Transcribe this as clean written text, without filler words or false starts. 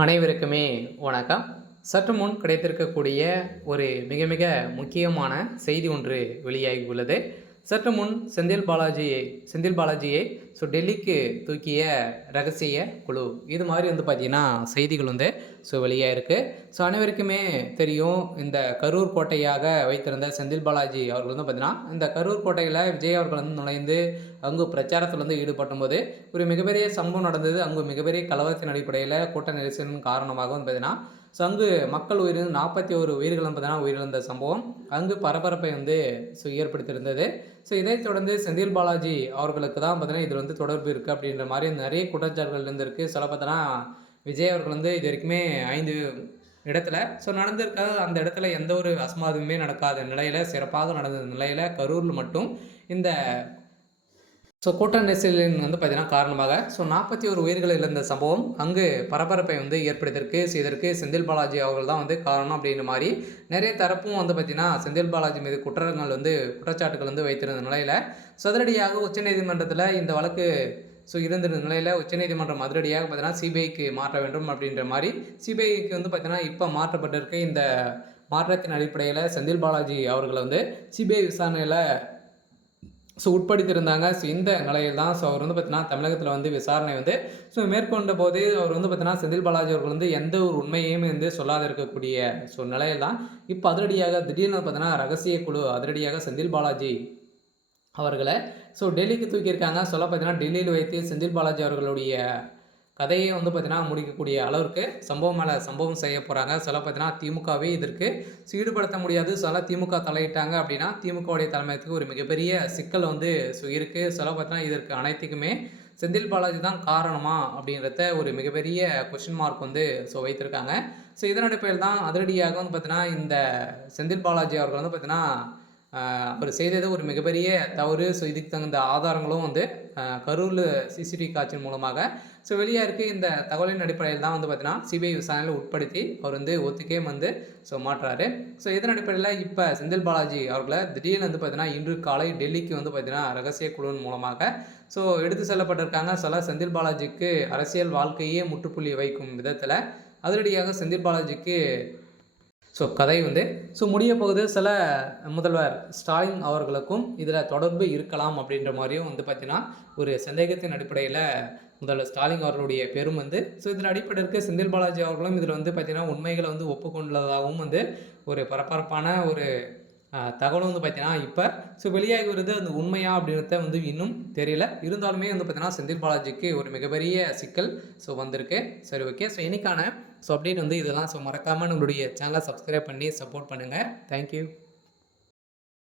அனைவருக்குமே வணக்கம். சற்று முன் கிடைத்திருக்கக்கூடிய ஒரு மிக மிக முக்கியமான செய்தி ஒன்று வெளியாகி உள்ளது. சற்று முன் செந்தில் பாலாஜியை டெல்லிக்கு தூக்கிய ரகசிய குழு. இது மாதிரி பார்த்தீங்கன்னா செய்திகள் வெளியாயிருக்கு. அனைவருக்குமே தெரியும், இந்த கரூர் கோட்டையாக வைத்திருந்த செந்தில் பாலாஜி அவர்கள் பார்த்தீங்கன்னா, இந்த கரூர் கோட்டையில் விஜய் அவர்கள் நுழைந்து அங்கு பிரச்சாரத்தில் ஈடுபட்டும்போது ஒரு மிகப்பெரிய சம்பவம் நடந்தது. அங்கு மிகப்பெரிய கலவரத்தின் அடிப்படையில் கூட்ட நெரிசலின் காரணமாக பார்த்தீங்கன்னா, அங்கு மக்கள் 41 உயிர்கள் பார்த்தீங்கன்னா உயிரிழந்த சம்பவம் அங்கு பரபரப்பை ஏற்படுத்தியிருந்தது. இதைத் தொடர்ந்து செந்தில் பாலாஜி அவர்களுக்கு தான் பார்த்தீங்கன்னா இதில் தொடர்பு இருக்குது அப்படின்ற மாதிரி நிறைய குற்றச்சாட்டுகள் இருந்திருக்கு. சொல்ல பார்த்தோன்னா விஜய் அவர்கள் இது வரைக்குமே 5 இடத்துல நடந்திருக்காது. அந்த இடத்துல எந்த ஒரு அசம்பாவிதமுமே நடக்காத நிலையில், சிறப்பாக நடந்த நிலையில் கரூரில் மட்டும் இந்த கூட்ட நெரிசலின் பார்த்தீங்கன்னா காரணமாக 41 உயிர்கள் இழந்த சம்பவம் அங்கு பரபரப்பை ஏற்படுத்தியிருக்கு. இதற்கு செந்தில் பாலாஜி அவர்கள் தான் காரணம் அப்படின்ற மாதிரி நிறைய தரப்பும் பார்த்தீங்கன்னா செந்தில் பாலாஜி மீது குற்றச்சாட்டுகள் வைத்திருந்த நிலையில் சதுரடியாக உச்சநீதிமன்றத்தில் இந்த வழக்கு இருந்த நிலையில் உச்சநீதிமன்றம் அதிரடியாக பார்த்தீங்கன்னா சிபிஐக்கு மாற்ற வேண்டும் அப்படின்ற மாதிரி சிபிஐக்கு பார்த்தீங்கன்னா இப்போ மாற்றப்பட்டிருக்கு. இந்த மாற்றத்தின் அடிப்படையில் செந்தில் பாலாஜி அவர்களை சிபிஐ விசாரணையில் உட்படுத்தியிருந்தாங்க. இந்த நிலையில் தான் அவர் பார்த்தீங்கன்னா தமிழகத்தில் விசாரணை மேற்கொண்ட போது அவர் பார்த்தீங்கன்னா செந்தில் பாலாஜி அவர்கள் எந்த ஒரு உண்மையையும் சொல்லாத இருக்கக்கூடிய நிலையில் தான் இப்போ அதிரடியாக திடீர்னு பார்த்தீங்கன்னா ரகசிய குழு அதிரடியாக செந்தில் பாலாஜி அவர்களை டெல்லிக்கு தூக்கியிருக்காங்க. பார்த்தீங்கன்னா டெல்லியில் வைத்து செந்தில் பாலாஜி அவர்களுடைய கதையை பார்த்தீங்கன்னா முடிக்கக்கூடிய அளவிற்கு சம்பவம் மேலே சம்பவம் செய்ய போகிறாங்க. பார்த்தீங்கன்னா திமுகவே இதற்கு ஈடுபடுத்த முடியாது. திமுக தலையிட்டாங்க அப்படின்னா திமுகவுடைய தலைமையத்துக்கு ஒரு மிகப்பெரிய சிக்கல் இருக்குது. பார்த்தீங்கன்னா இதற்கு அனைத்துக்குமே செந்தில் பாலாஜி தான் காரணமா அப்படின்றத ஒரு மிகப்பெரிய கொஸ்டின் மார்க் வைத்திருக்காங்க. இதன் அடிப்படையில் தான் அதிரடியாக பார்த்தீங்கன்னா இந்த செந்தில் பாலாஜி அவர்கள் பார்த்தீங்கன்னா அவர் செய்தது ஒரு மிகப்பெரிய தவறு. இதுக்கு தகுந்த ஆதாரங்களும் கரூரில் சிசிடிவி காட்சியின் மூலமாக வெளியாக இருக்குது. இந்த தகவலின் அடிப்படையில் தான் பார்த்தீங்கன்னா சிபிஐ விசாரணையில் உட்படுத்தி அவர் ஒத்துக்கையும் மாற்றாரு. இதன் அடிப்படையில் இப்போ செந்தில் பாலாஜி அவர்களை திடீர்னு பார்த்தீங்கன்னா இன்று காலை டெல்லிக்கு பார்த்தீங்கன்னா ரகசிய குழுவின் மூலமாக எடுத்து செல்லப்பட்டிருக்காங்க. செந்தில் பாலாஜிக்கு அரசியல் வாழ்க்கையே முற்றுப்புள்ளி வைக்கும் விதத்தில் அதிரடியாக செந்தில் பாலாஜிக்கு கதை முடிய போகுது. முதல்வர் ஸ்டாலின் அவர்களுக்கும் இதில் தொடர்பு இருக்கலாம் அப்படின்ற மாதிரியும் பார்த்தீங்கன்னா ஒரு சந்தேகத்தின் அடிப்படையில் முதல்வர் ஸ்டாலின் அவர்களுடைய பெரும் இதில் அடிப்படையில் செந்தில் பாலாஜி அவர்களும் இதில் பார்த்தீங்கன்னா உண்மைகளை ஒப்புக்கொண்டுள்ளதாகவும் ஒரு பரபரப்பான ஒரு தகவல் பார்த்தீங்கன்னா இப்போ வெளியாகி வருது. அந்த உண்மையா அப்படின்றத இன்னும் தெரியல. இருந்தாலுமே பார்த்தீங்கன்னா செந்தில் பாலாஜிக்கு ஒரு மிகப்பெரிய சிக்கல் வந்திருக்கு. சரி, ஓகே. இன்னைக்கான அப்டேட் இதெல்லாம் மறக்காமல் நம்மளுடைய சேனலை சப்ஸ்கிரைப் பண்ணி சப்போர்ட் பண்ணுங்கள். தேங்க்யூ.